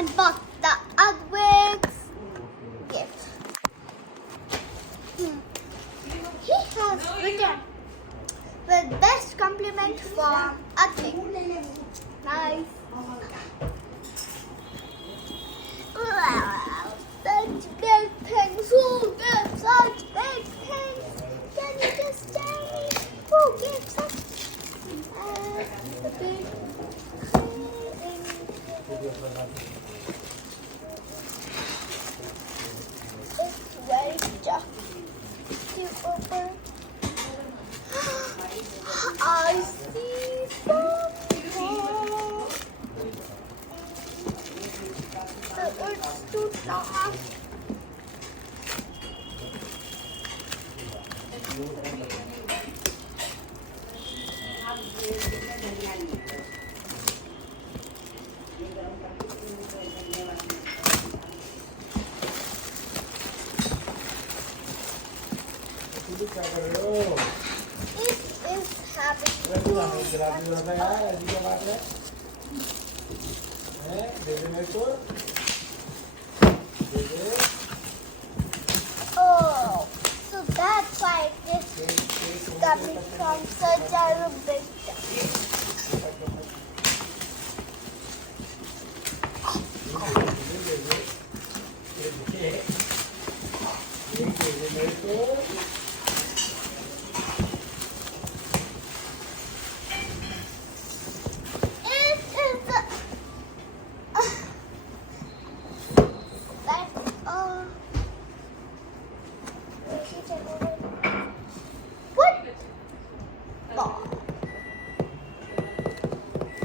unbox the Ugwix gift. He has written the best compliment from Ugwix. Nice. Wow, such big things. Who gives such big things? Can you just tell me who gives such big things? It's very tough to open. I see something. It's too tough. It is Oh, so that's why this is coming from such a big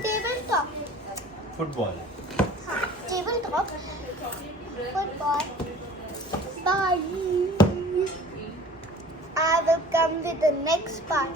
Tabletop. Football. Tabletop. Football. Bye. I will come with the next part.